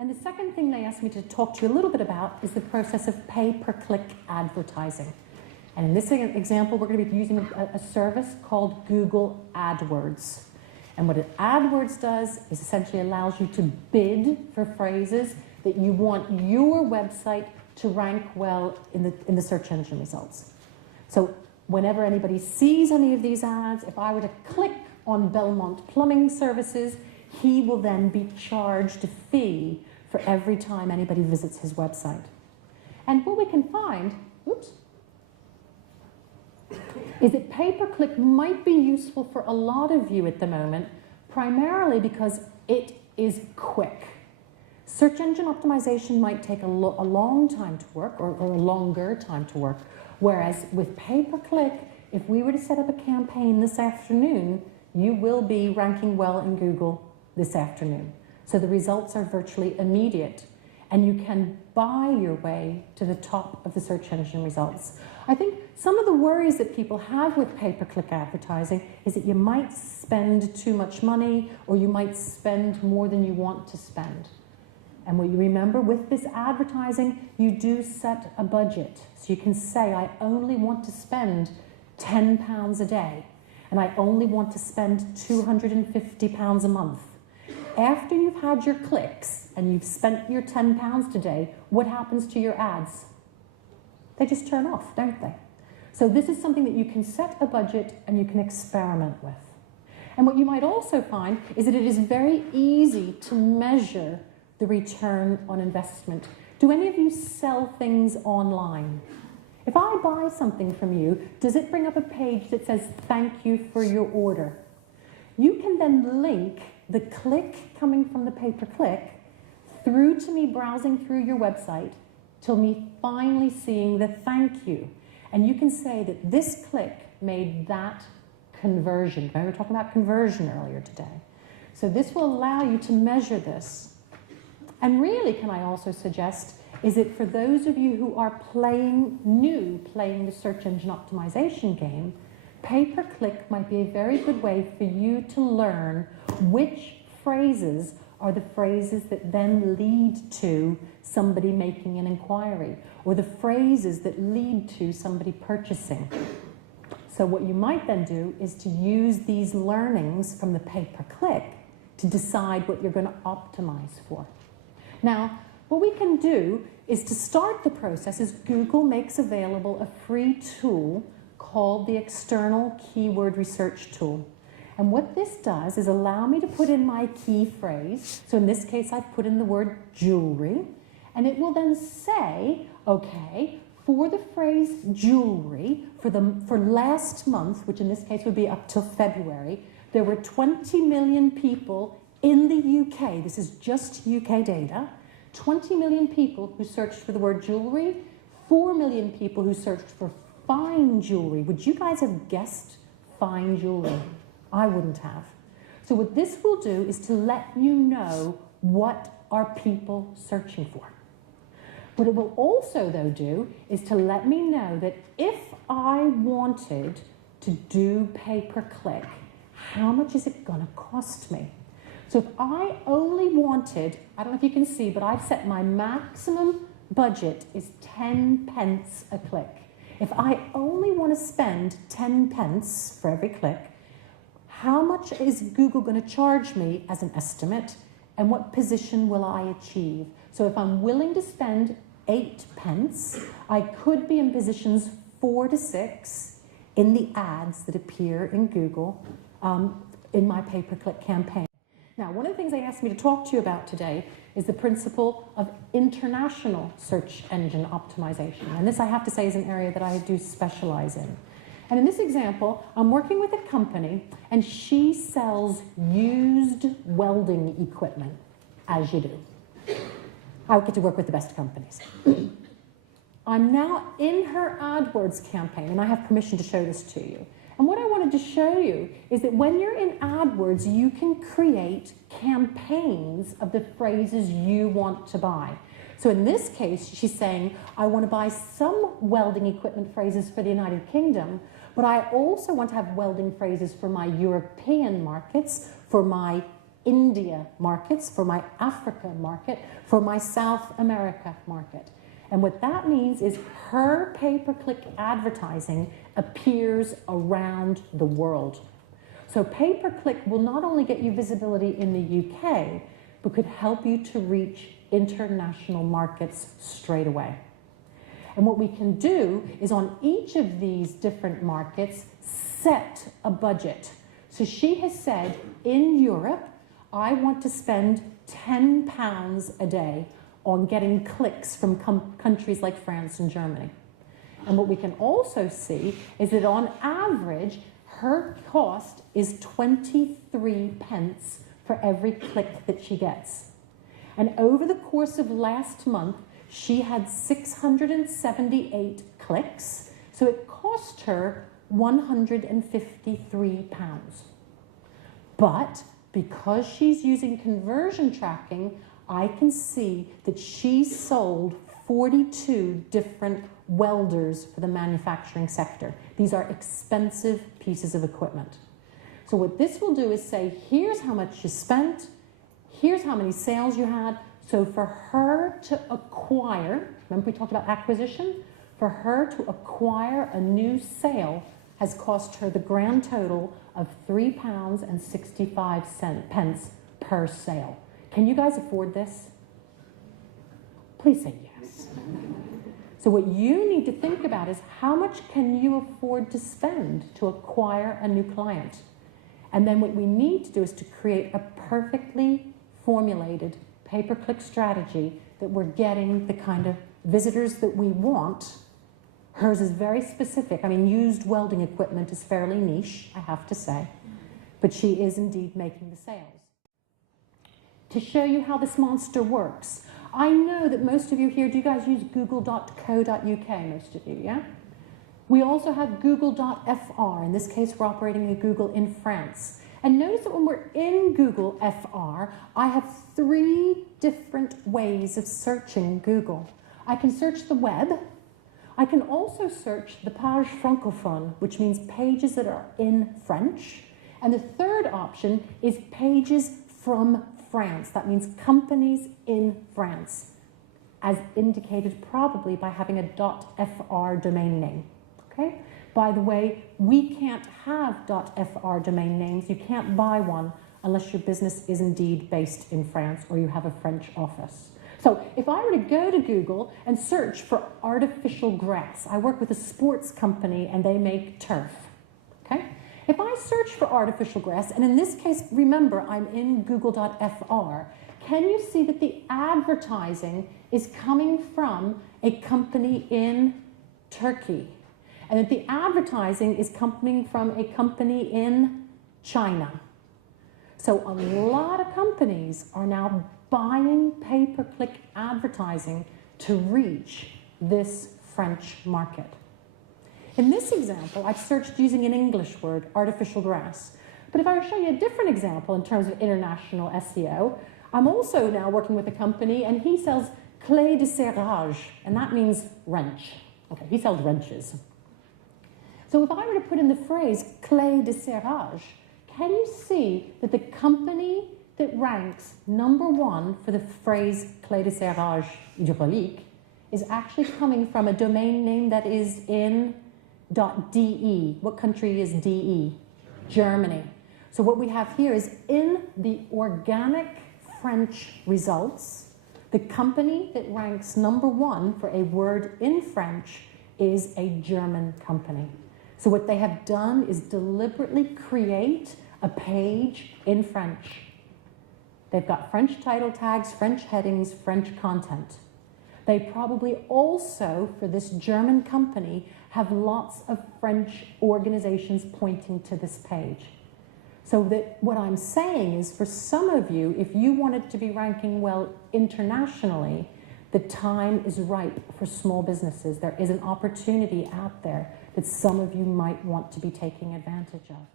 And the second thing they asked me to talk to you a little bit about is the process of pay-per-click advertising. And in this example, we're going to be using a service called Google AdWords. And what AdWords does is essentially allows you to bid for phrases that you want your website to rank well in the search engine results. So whenever anybody sees any of these ads, if I were to click on Belmont Plumbing Services, he will then be charged a fee for every time anybody visits his website. And what we can find, is that pay-per-click might be useful for a lot of you at the moment, primarily because it is quick. Search engine optimization might take a long time to work, or a longer time to work, whereas with pay-per-click, if we were to set up a campaign this afternoon, you will be ranking well in Google this afternoon. So the results are virtually immediate, and you can buy your way to the top of the search engine results. I think some of the worries that people have with pay-per-click advertising is that you might spend too much money, or you might spend more than you want to spend. And what you remember with this advertising, you do set a budget. So you can say, I only want to spend £10 a day, and I only want to spend £250 a month. After you've had your clicks and you've spent your £10 today, what happens to your ads? They just turn off, don't they? So this is something that you can set a budget and you can experiment with. And what you might also find is that it is very easy to measure the return on investment. Do any of you sell things online? If I buy something from you, does it bring up a page that says, thank you for your order? You can then link the click coming from the pay-per-click through to me browsing through your website till me finally seeing the thank you. And you can say that this click made that conversion. We were talking about conversion earlier today. So this will allow you to measure this. And really, can I also suggest, is that for those of you who are playing the search engine optimization game, pay-per-click might be a very good way for you to learn which phrases are the phrases that then lead to somebody making an inquiry, or the phrases that lead to somebody purchasing. So what you might then do is to use these learnings from the pay-per-click to decide what you're going to optimize for. Now, what we can do is to start the process is Google makes available a free tool called the External Keyword Research Tool. And what this does is allow me to put in my key phrase. So in this case, I've put in the word jewelry. And it will then say, okay, for the phrase jewelry, for last month, which in this case would be up till February, there were 20 million people in the UK, this is just UK data, 20 million people who searched for the word jewelry, 4 million people who searched for fine jewelry. Would you guys have guessed fine jewelry? I wouldn't have. So what this will do is to let you know what are people searching for. What it will also, though, do is to let me know that if I wanted to do pay-per-click, how much is it going to cost me? So if I only wanted, I don't know if you can see, but I've set my maximum budget is 10 pence a click. If I only want to spend 10 pence for every click, how much is Google going to charge me as an estimate, and what position will I achieve? So if I'm willing to spend 8 pence, I could be in positions 4 to 6 in the ads that appear in Google in my pay-per-click campaign. Now, one of the things they asked me to talk to you about today is the principle of international search engine optimization. And this, I have to say, is an area that I do specialize in. And in this example, I'm working with a company, and she sells used welding equipment, as you do. I get to work with the best companies. I'm now in her AdWords campaign, and I have permission to show this to you. And what I wanted to show you is that when you're in AdWords, you can create campaigns of the phrases you want to buy. So in this case, she's saying, I want to buy some welding equipment phrases for the United Kingdom, but I also want to have welding phrases for my European markets, for my India markets, for my Africa market, for my South America market. And what that means is her pay-per-click advertising appears around the world. So pay-per-click will not only get you visibility in the UK, but could help you to reach international markets straight away. And what we can do is on each of these different markets, set a budget. So she has said, in Europe, I want to spend £10 a day on getting clicks from countries like France and Germany. And what we can also see is that on average, her cost is 23 pence for every click that she gets. And over the course of last month, she had 678 clicks, so it cost her £153. But because she's using conversion tracking, I can see that she sold 42 different welders for the manufacturing sector. These are expensive pieces of equipment. So what this will do is say, here's how much you spent, here's how many sales you had. So for her to acquire, remember we talked about acquisition? For her to acquire a new sale has cost her the grand total of £3.65 per sale. Can you guys afford this? Please say yes. So what you need to think about is how much can you afford to spend to acquire a new client? And then what we need to do is to create a perfectly formulated pay-per-click strategy that we're getting the kind of visitors that we want. Hers is very specific. I mean, used welding equipment is fairly niche, I have to say. But she is indeed making the sales. To show you how this monster works, I know that most of you here, do you guys use google.co.uk, most of you, yeah? We also have google.fr. In this case, we're operating in Google in France. And notice that when we're in Google FR, I have 3 different ways of searching Google. I can search the web. I can also search the page francophone, which means pages that are in French. And the third option is pages from France. That means companies in France, as indicated probably by having a .fr domain name. Okay? By the way, we can't have .fr domain names. You can't buy one unless your business is indeed based in France or you have a French office. So if I were to go to Google and search for artificial grass, I work with a sports company and they make turf. Okay? If I search for artificial grass, and in this case, remember, I'm in google.fr, can you see that the advertising is coming from a company in Turkey? And that the advertising is coming from a company in China. So a lot of companies are now buying pay-per-click advertising to reach this French market. In this example, I've searched using an English word, artificial grass. But if I were to show you a different example in terms of international SEO, I'm also now working with a company and he sells clé de serrage, and that means wrench. Okay, he sells wrenches. So if I were to put in the phrase clé de serrage, can you see that the company that ranks #1 for the phrase clé de serrage hydraulique is actually coming from a domain name that is in .de. What country is DE? Germany. So what we have here is in the organic French results, the company that ranks #1 for a word in French is a German company. So what they have done is deliberately create a page in French. They've got French title tags, French headings, French content. They probably also, for this German company, have lots of French organizations pointing to this page. So that what I'm saying is for some of you, if you wanted to be ranking well internationally, the time is ripe for small businesses. There is an opportunity out there that some of you might want to be taking advantage of.